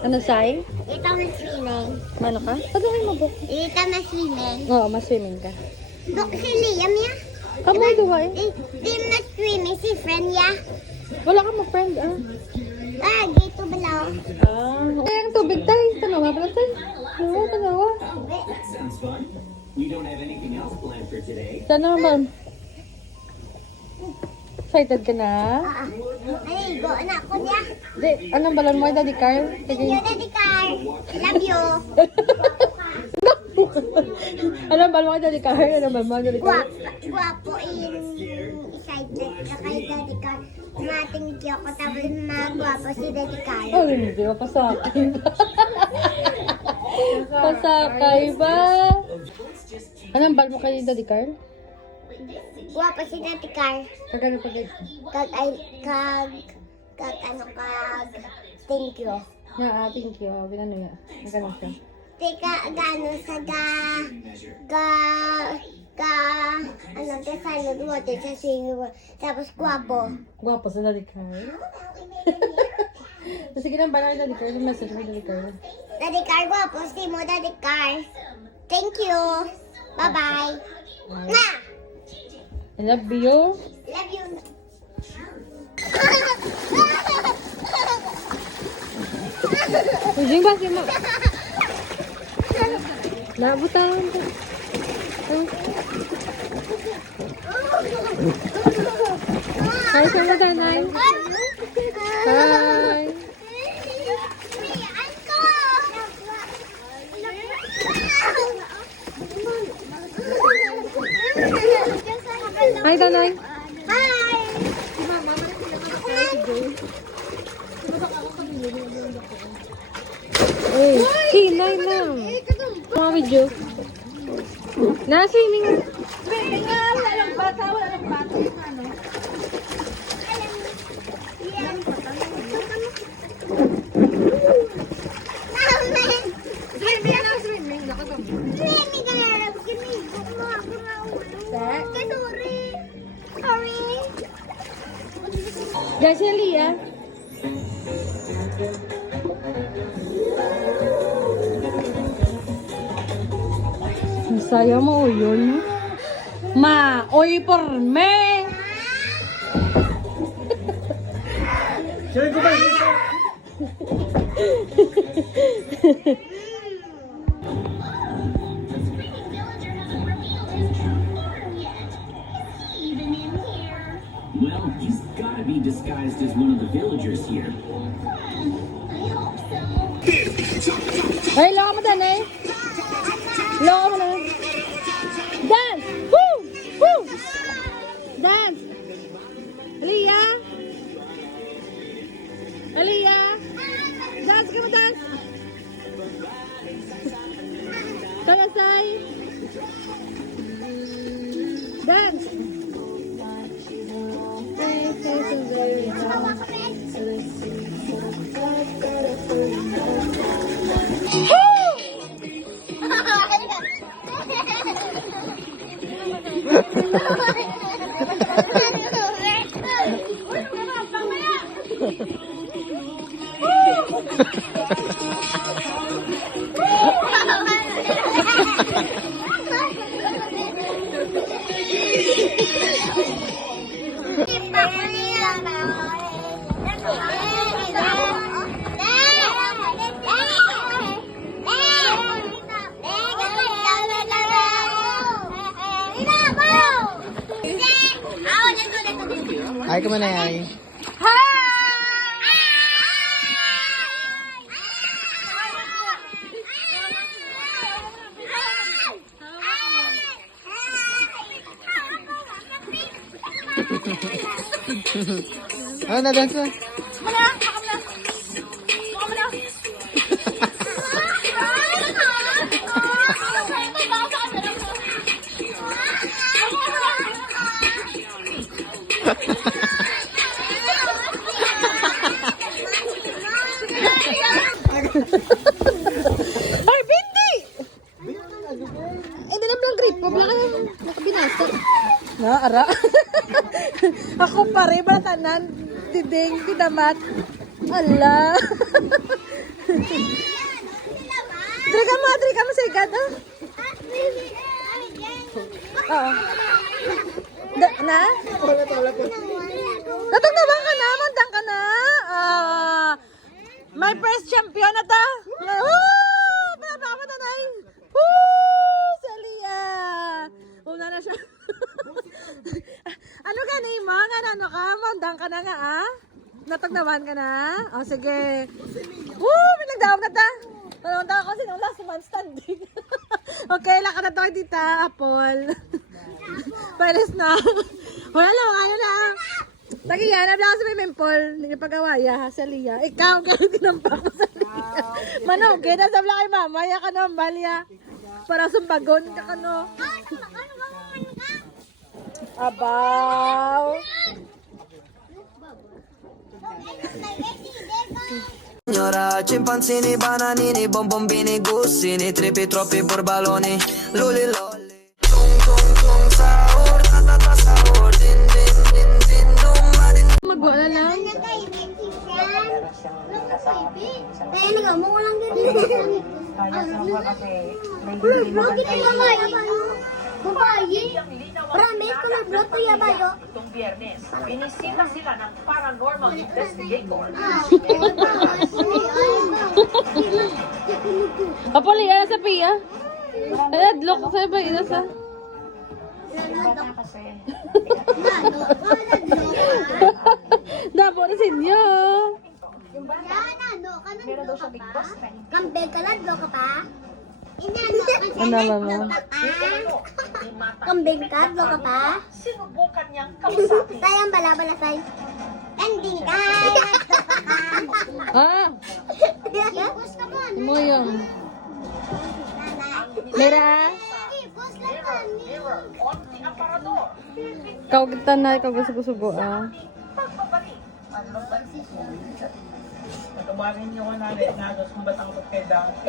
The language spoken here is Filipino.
Ano, Sai? Ito na swimming. Mano ka? Pagawin mo, Bok. Ito na swimming. Oo, mas-swimming ka. Dok si Liam ya. Kamu, duha eh. Di na swimming si friend ya. Wala ka mo-friend, ah. Ah, dito balaw. Ay, ang tubig tayo. Tanawa pala tayo. Oo, tanawa. Sounds fun. We don't have anything else planned for today. Tanawa, ma'am. Excited ka na? Ay, go na ako niya. Di, anong balon mo, Daddy Carl? Thank you, Daddy Carl. Love you. Anong balon mo, Daddy Carl? Anong balon mo, Daddy Carl? Guwapo excited ka kay Daddy Carl. Thank you ako tapos magwapo si Daddy Carl. Oh, hindi ko pasakay ba? Pasakay ba? Anong balon mo kay Daddy Carl? Guwapo si Daddy Carl. Kagano pa guys? Thank you. Thank you. Binano nga. Nagano siya. Teka, gano sa salad water sa swimming. Tapos guwapo. Gwapo sa Daddy Carl. Sige lang, balon kay Daddy Carl. Yung message kay Daddy Carl. Daddy Carl, guwapo si mo, Daddy Carl. Thank you. Bye-bye. Na! I love you. Love you. Ujing ba mo? Nabutan ko. Hi, sama tanay. Hi. Hi, tanay. Hi! Uy, hinay lang. Mga video. Na-swimming. Walang bata yung ano. Swimming ka na lang. Swimming. Sorry. Guys, yung Lia. Saya mo yun. Ma, oy por me. Sure, go back. Well, he's gotta be disguised as one of the villagers here. Ay, loko mo dan eh. Loko mo na. Dance! Woo! Woo! Dance! Aliyah! Aliyah! Dance ka mo, dance! Salasay! Dance! Hi, kemana ya? Ano na dance? Ay, Bindi! Eh, dalam lang grip. Huwag lang kayo nakabinasa. Naara. Ako pa rin, balatanan. Diding, pinamat. Ala. Oo. Na? Natugnawan ka na, mandang ka na. My first champion na ta. Woo! Pinapakama na na. Woo! Celia! Una na siya. Ano ka na mo? Ano ka? Mandang ka na nga Natugnawan ka na? O sige. Woo! Pinagdawag na ta. Talong ako sinong last man standing. Okay, lakad na to kay Tita Apple. Pailis na. Wala lang, ano lang. Lagi yan, nabla sa may mempol. Hindi pag-awaya ha, sa Lia. Ikaw, kaya kinampak mo sa Lia. Mano, kaya nasabla kay mama, ya ka no, balya. Para sumbagon ka ka no. Abaw. Signora, scimpanzini, bananini, bonbombini, gussini, trippi, troppi, borbaloni, luli, lolli. Tung, tung, tung, sahur, tatata, sahur, din, din, din, din, dumadin. Magwala lang. Ano kayo, kaya nag-amo ko lang din. Bakit ang babae? Babae? Promise ko na bloto yung bayo. Itong biyernes, binisita sila ng paranormal investigator. Apple, yan sa Pia. Ay, adlock sa iba, ina sa. Dabo na sinyo. Kambel ka na, ka pa? Ano, mama? Kambing ka, ka pa? Sinubukan niyang kausapin. Sayang bala-bala say. Kanding ka! Ipos ka ba? Mo yun. Mira? Ipos lang kami. Mirror on the aparador. Kau kita na, ikaw gusto-gusto Pagbabalik. Ano ba? Nagawarin niyo ko na rin na kung ba't ang kay dati.